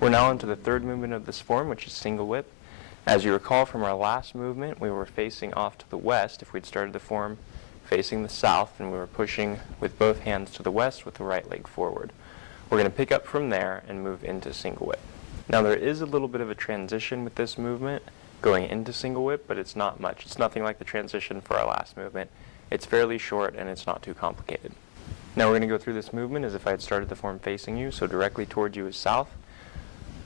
We're now into the third movement of this form, which is single whip. As you recall from our last movement, we were facing off to the west if we'd started the form facing the south, and we were pushing with both hands to the west with the right leg forward. We're going to pick up from there and move into single whip. Now there is a little bit of a transition with this movement going into single whip, but it's not much. It's nothing like the transition for our last movement. It's fairly short and it's not too complicated. Now we're going to go through this movement as if I had started the form facing you, so directly towards you is south,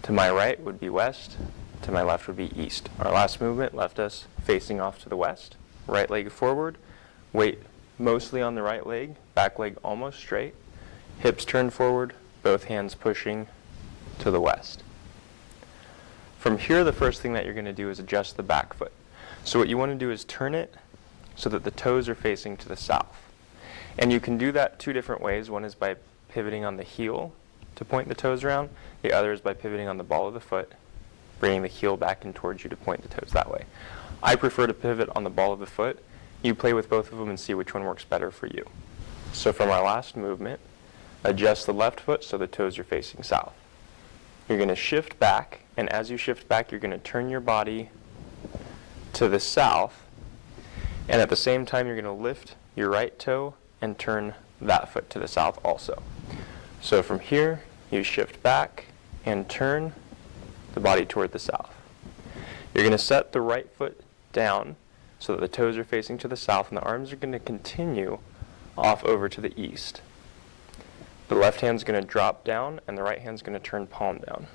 to my right would be west, to my left would be east. Our last movement left us facing off to the west, right leg forward, weight mostly on the right leg, back leg almost straight, hips turned forward, both hands pushing to the west. From here, the first thing that you're going to do is adjust the back foot. So what you want to do is turn it so that the toes are facing to the south. And you can do that two different ways. One is by pivoting on the heel to point the toes around. The other is by pivoting on the ball of the foot, bringing the heel back in towards you to point the toes that way. I prefer to pivot on the ball of the foot. You play with both of them and see which one works better for you. So from our last movement, adjust the left foot so the toes are facing south. You're going to shift back, and as you shift back, you're going to turn your body to the south, and at the same time, you're going to lift your right toe and turn that foot to the south also. So from here, you shift back and turn the body toward the south. You're going to set the right foot down so that the toes are facing to the south, and the arms are going to continue off over to the east. The left hand's going to drop down, and the right hand's going to turn palm down.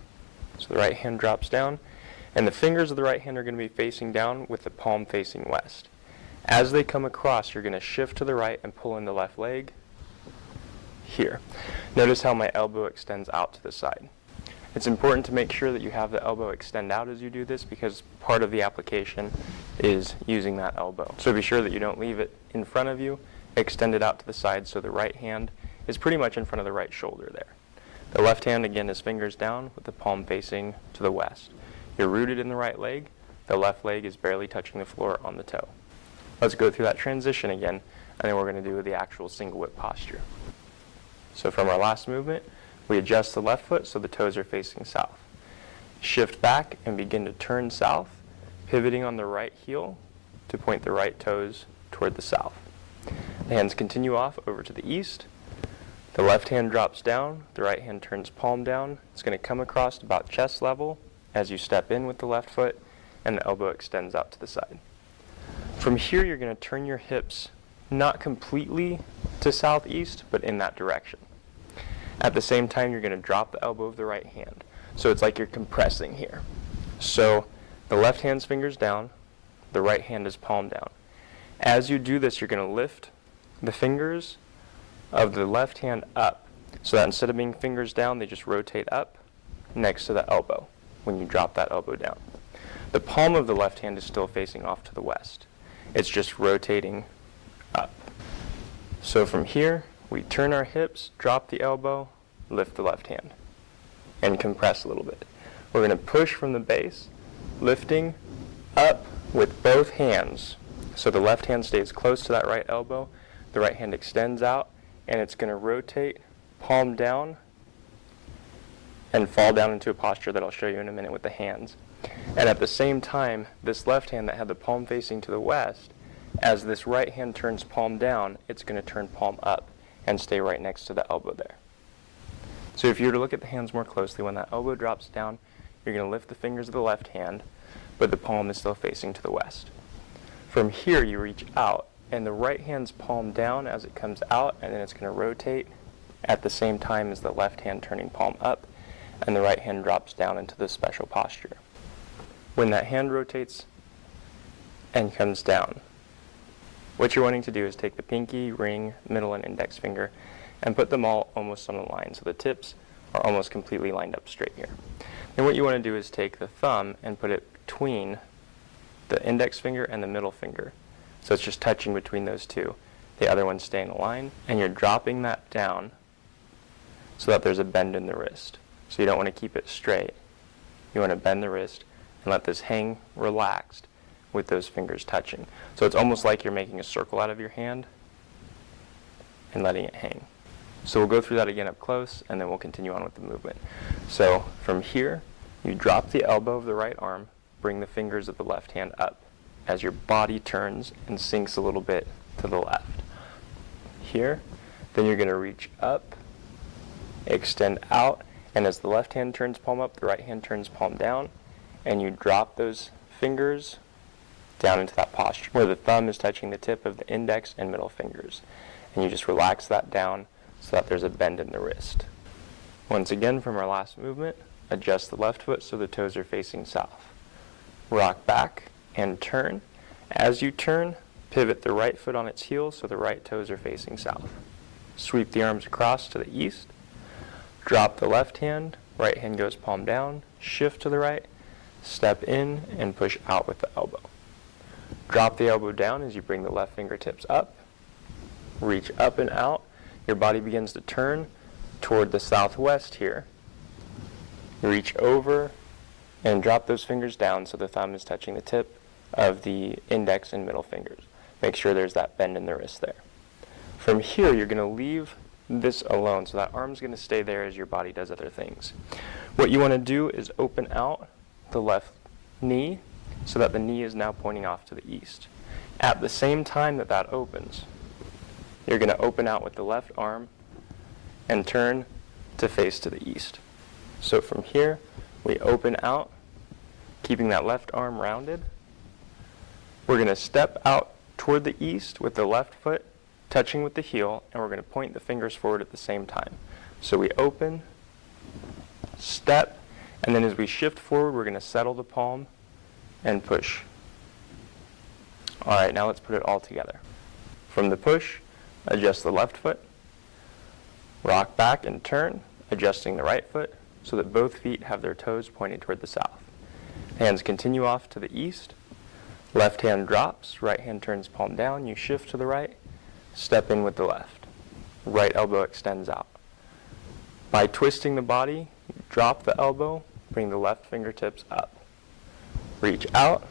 So the right hand drops down, and the fingers of the right hand are going to be facing down with the palm facing west. As they come across, you're going to shift to the right and pull in the left leg here. Notice how my elbow extends out to the side. It's important to make sure that you have the elbow extend out as you do this, because part of the application is using that elbow. So be sure that you don't leave it in front of you, extend it out to the side so the right hand is pretty much in front of the right shoulder there. The left hand again is fingers down with the palm facing to the west. You're rooted in the right leg. The left leg is barely touching the floor on the toe. Let's go through that transition again, and then we're going to do the actual single whip posture. So from our last movement, we adjust the left foot so the toes are facing south. Shift back and begin to turn south, pivoting on the right heel to point the right toes toward the south. The hands continue off over to the east. The left hand drops down, the right hand turns palm down. It's going to come across about chest level as you step in with the left foot, and the elbow extends out to the side. From here, you're going to turn your hips not completely to southeast, but in that direction. At the same time, you're going to drop the elbow of the right hand. So it's like you're compressing here. So the left hand's fingers down, the right hand is palm down. As you do this, you're going to lift the fingers of the left hand up, so that instead of being fingers down, they just rotate up next to the elbow when you drop that elbow down. The palm of the left hand is still facing off to the west. It's just rotating up. So from here, we turn our hips, drop the elbow, lift the left hand, and compress a little bit. We're going to push from the base, lifting up with both hands. So the left hand stays close to that right elbow, the right hand extends out, and it's going to rotate palm down and fall down into a posture that I'll show you in a minute with the hands. And at the same time, this left hand that had the palm facing to the west, as this right hand turns palm down, it's going to turn palm up and stay right next to the elbow there. So if you were to look at the hands more closely, when that elbow drops down, you're going to lift the fingers of the left hand, but the palm is still facing to the west. From here, you reach out, and the right hand's palm down as it comes out, and then it's going to rotate at the same time as the left hand turning palm up, and the right hand drops down into this special posture. When that hand rotates and comes down, what you're wanting to do is take the pinky, ring, middle, and index finger and put them all almost on a line, so the tips are almost completely lined up straight here. Then what you want to do is take the thumb and put it between the index finger and the middle finger. So it's just touching between those two. The other one's staying aligned, and you're dropping that down so that there's a bend in the wrist. So you don't want to keep it straight. You want to bend the wrist and let this hang relaxed with those fingers touching. So it's almost like you're making a circle out of your hand and letting it hang. So we'll go through that again up close, and then we'll continue on with the movement. So from here, you drop the elbow of the right arm, bring the fingers of the left hand up as your body turns and sinks a little bit to the left. Here, then you're going to reach up, extend out, and as the left hand turns palm up, the right hand turns palm down, and you drop those fingers down into that posture where the thumb is touching the tip of the index and middle fingers. And you just relax that down so that there's a bend in the wrist. Once again, from our last movement, adjust the left foot so the toes are facing south. Rock back and turn. As you turn, pivot the right foot on its heel so the right toes are facing south. Sweep the arms across to the east. Drop the left hand, right hand goes palm down, shift to the right, step in and push out with the elbow. Drop the elbow down as you bring the left fingertips up. Reach up and out. Your body begins to turn toward the southwest here. Reach over and drop those fingers down so the thumb is touching the tip of the index and middle fingers. Make sure there's that bend in the wrist there. From here, you're going to leave this alone, so that arm's going to stay there as your body does other things. What you want to do is open out the left knee so that the knee is now pointing off to the east. At the same time that that opens, you're going to open out with the left arm and turn to face to the east. So from here, we open out, keeping that left arm rounded. We're going to step out toward the east with the left foot touching with the heel, and we're going to point the fingers forward at the same time. So we open, step, and then as we shift forward, we're going to settle the palm and push. All right, now let's put it all together. From the push, adjust the left foot, rock back and turn, adjusting the right foot so that both feet have their toes pointed toward the south. Hands continue off to the east. Left hand drops, right hand turns palm down. You shift to the right, step in with the left. Right elbow extends out. By twisting the body, drop the elbow, bring the left fingertips up. Reach out,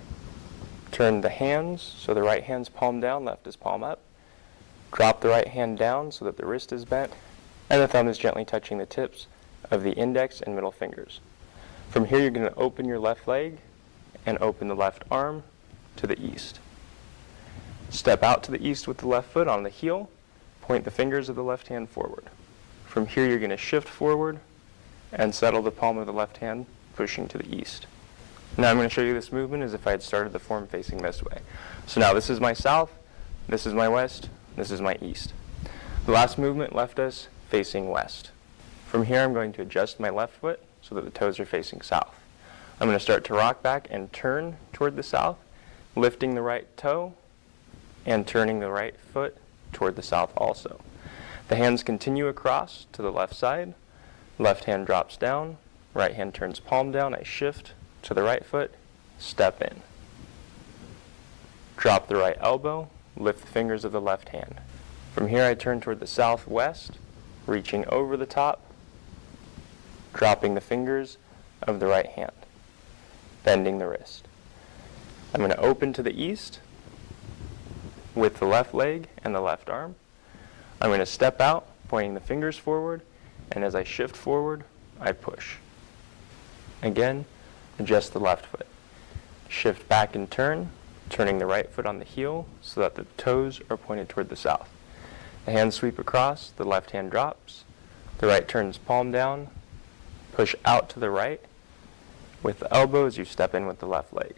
turn the hands so the right hand's palm down, left is palm up. Drop the right hand down so that the wrist is bent, and the thumb is gently touching the tips of the index and middle fingers. From here, you're going to open your left leg and open the left arm to the east. Step out to the east with the left foot on the heel, point the fingers of the left hand forward. From here, you're going to shift forward and settle the palm of the left hand, pushing to the east. Now I'm going to show you this movement as if I had started the form facing this way. So now this is my south, this is my west, this is my east. The last movement left us facing west. From here, I'm going to adjust my left foot so that the toes are facing south. I'm going to start to rock back and turn toward the south, lifting the right toe and turning the right foot toward the south also. The hands continue across to the left side. Left hand drops down, right hand turns palm down. I shift to the right foot, step in. Drop the right elbow, lift the fingers of the left hand. From here, I turn toward the southwest, reaching over the top, dropping the fingers of the right hand, bending the wrist. I'm going to open to the east with the left leg and the left arm. I'm going to step out, pointing the fingers forward, and as I shift forward, I push. Again, adjust the left foot. Shift back and turn, turning the right foot on the heel so that the toes are pointed toward the south. The hands sweep across, the left hand drops, the right turns palm down, push out to the right. With the elbow as you step in with the left leg.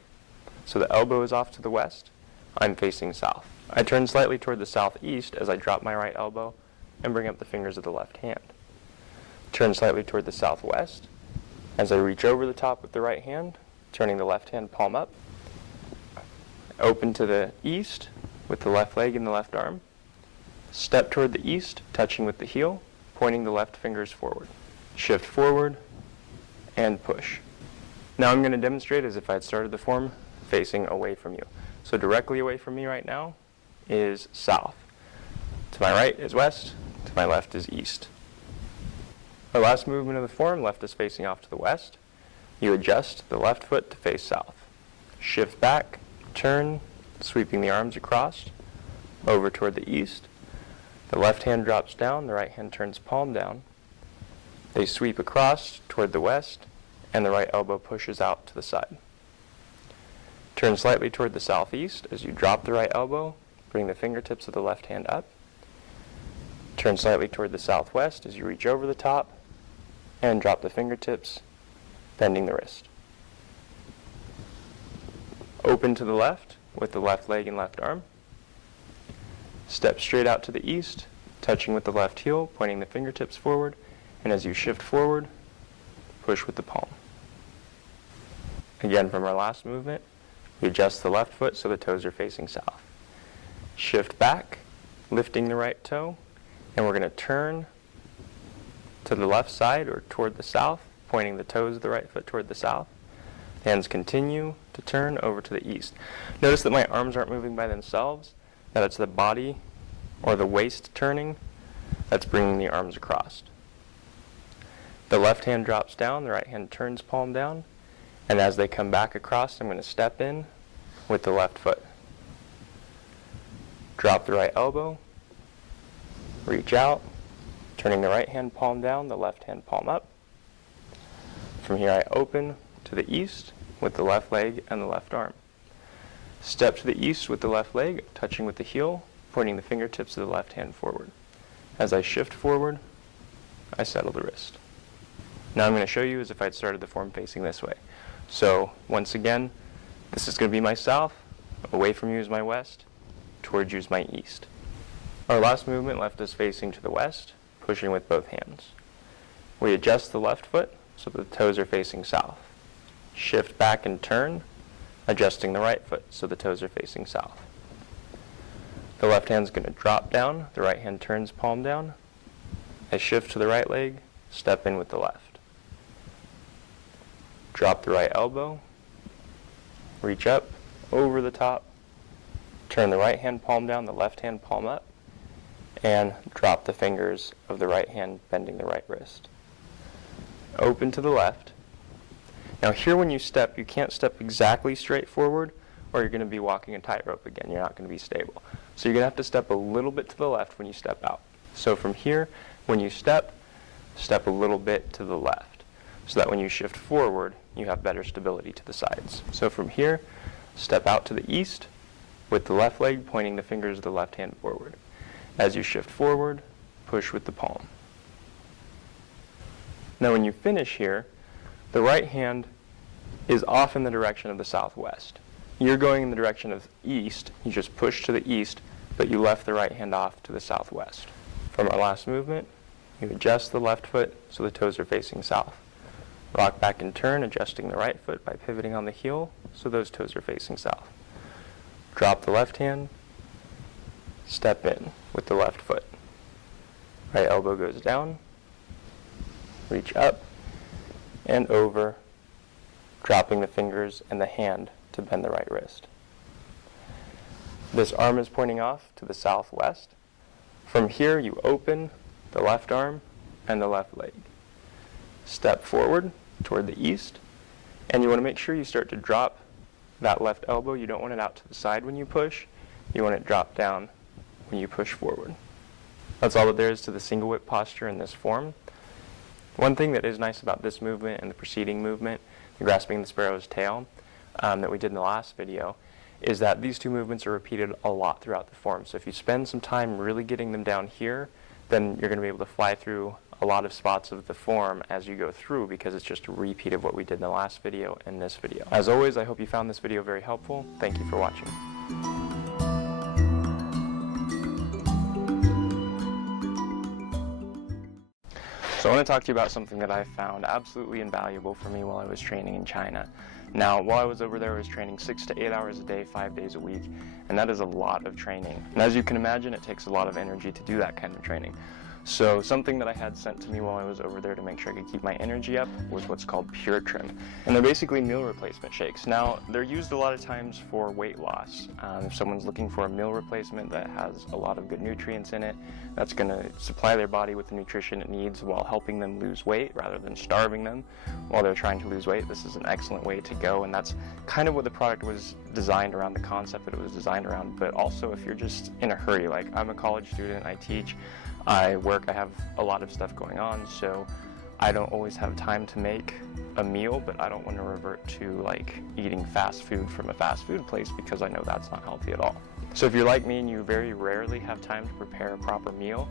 So the elbow is off to the west, I'm facing south. I turn slightly toward the southeast as I drop my right elbow and bring up the fingers of the left hand. Turn slightly toward the southwest as I reach over the top with the right hand, turning the left hand palm up. Open to the east with the left leg and the left arm. Step toward the east, touching with the heel, pointing the left fingers forward. Shift forward and push. Now I'm going to demonstrate as if I had started the form facing away from you. So directly away from me right now is south. To my right is west, to my left is east. Our last movement of the form left us facing off to the west. You adjust the left foot to face south. Shift back, turn, sweeping the arms across, over toward the east. The left hand drops down, the right hand turns palm down. They sweep across toward the west, and the right elbow pushes out to the side. Turn slightly toward the southeast as you drop the right elbow, bring the fingertips of the left hand up. Turn slightly toward the southwest as you reach over the top, and drop the fingertips, bending the wrist. Open to the left with the left leg and left arm. Step straight out to the east, touching with the left heel, pointing the fingertips forward, and as you shift forward, push with the palm. Again, from our last movement, we adjust the left foot so the toes are facing south. Shift back, lifting the right toe, and we're going to turn to the left side or toward the south, pointing the toes of the right foot toward the south. Hands continue to turn over to the east. Notice that my arms aren't moving by themselves, that it's the body or the waist turning that's bringing the arms across. The left hand drops down, the right hand turns palm down, and as they come back across, I'm going to step in with the left foot. Drop the right elbow, reach out, turning the right hand palm down, the left hand palm up. From here I open to the east with the left leg and the left arm. Step to the east with the left leg, touching with the heel, pointing the fingertips of the left hand forward. As I shift forward, I settle the wrist. Now I'm going to show you as if I'd started the form facing this way. So once again, this is going to be my south, away from you is my west, towards you is my east. Our last movement left us facing to the west, pushing with both hands. We adjust the left foot so that the toes are facing south. Shift back and turn, adjusting the right foot so the toes are facing south. The left hand's going to drop down, the right hand turns palm down. I shift to the right leg, step in with the left. Drop the right elbow, reach up, over the top, turn the right hand palm down, the left hand palm up, and drop the fingers of the right hand, bending the right wrist. Open to the left. Now here when you step, you can't step exactly straight forward or you're going to be walking a tightrope again. You're not going to be stable. So you're going to have to step a little bit to the left when you step out. So from here, when you step a little bit to the left so that when you shift forward, you have better stability to the sides. So from here, step out to the east with the left leg pointing the fingers of the left hand forward. As you shift forward, push with the palm. Now when you finish here, the right hand is off in the direction of the southwest. You're going in the direction of east. You just push to the east, but you left the right hand off to the southwest. From our last movement, you adjust the left foot so the toes are facing south. Rock back and turn, adjusting the right foot by pivoting on the heel so those toes are facing south. Drop the left hand, step in with the left foot. Right elbow goes down, reach up and over, dropping the fingers and the hand to bend the right wrist. This arm is pointing off to the southwest. From here, you open the left arm and the left leg. Step forward toward the east, and you want to make sure you start to drop that left elbow. You don't want it out to the side when you push. You want it dropped down when you push forward. That's all that there is to the single whip posture in this form. One thing that is nice about this movement and the preceding movement, the grasping the sparrow's tail, that we did in the last video, is that these two movements are repeated a lot throughout the form. So if you spend some time really getting them down here, then you're going to be able to fly through a lot of spots of the form as you go through, because it's just a repeat of what we did in the last video and this video. As always, I hope you found this video very helpful. Thank you for watching. So I want to talk to you about something that I found absolutely invaluable for me while I was training in China. Now, while I was over there, I was training 6 to 8 hours a day, 5 days a week, and that is a lot of training. And as you can imagine, it takes a lot of energy to do that kind of training. So something that I had sent to me while I was over there to make sure I could keep my energy up was what's called Pure Trim. And they're basically meal replacement shakes. Now, they're used a lot of times for weight loss. If someone's looking for a meal replacement that has a lot of good nutrients in it, that's going to supply their body with the nutrition it needs while helping them lose weight rather than starving them while they're trying to lose weight, this is an excellent way to go. And that's kind of what the product was designed around, the concept that it was designed around. But also if you're just in a hurry, like I'm a college student, I teach, I work, I have a lot of stuff going on, so I don't always have time to make a meal, but I don't want to revert to like eating fast food from a fast food place because I know that's not healthy at all. So if you're like me and you very rarely have time to prepare a proper meal,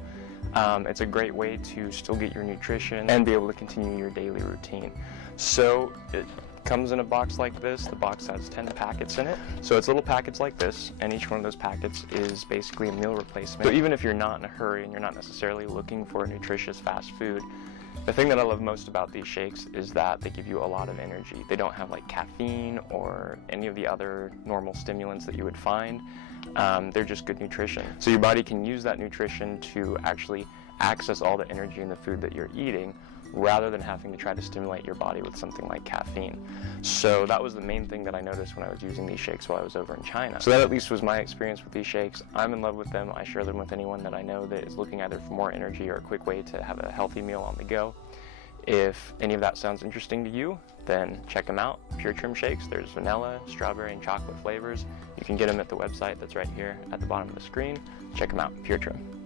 it's a great way to still get your nutrition and be able to continue your daily routine. So it comes in a box like this. The box has 10 packets in it. So it's little packets like this, and each one of those packets is basically a meal replacement. So even if you're not in a hurry and you're not necessarily looking for a nutritious fast food, the thing that I love most about these shakes is that they give you a lot of energy. They don't have like caffeine or any of the other normal stimulants that you would find. They're just good nutrition. So your body can use that nutrition to actually access all the energy in the food that you're eating rather than having to try to stimulate your body with something like caffeine. So that was the main thing that I noticed when I was using these shakes while I was over in China. So that at least was my experience with these shakes. I'm in love with them. I share them with anyone that I know that is looking either for more energy or a quick way to have a healthy meal on the go. If any of that sounds interesting to you, then check them out. Pure Trim shakes. There's vanilla, strawberry, and chocolate flavors. You can get them at the website that's right here at the bottom of the screen. Check them out. Pure Trim.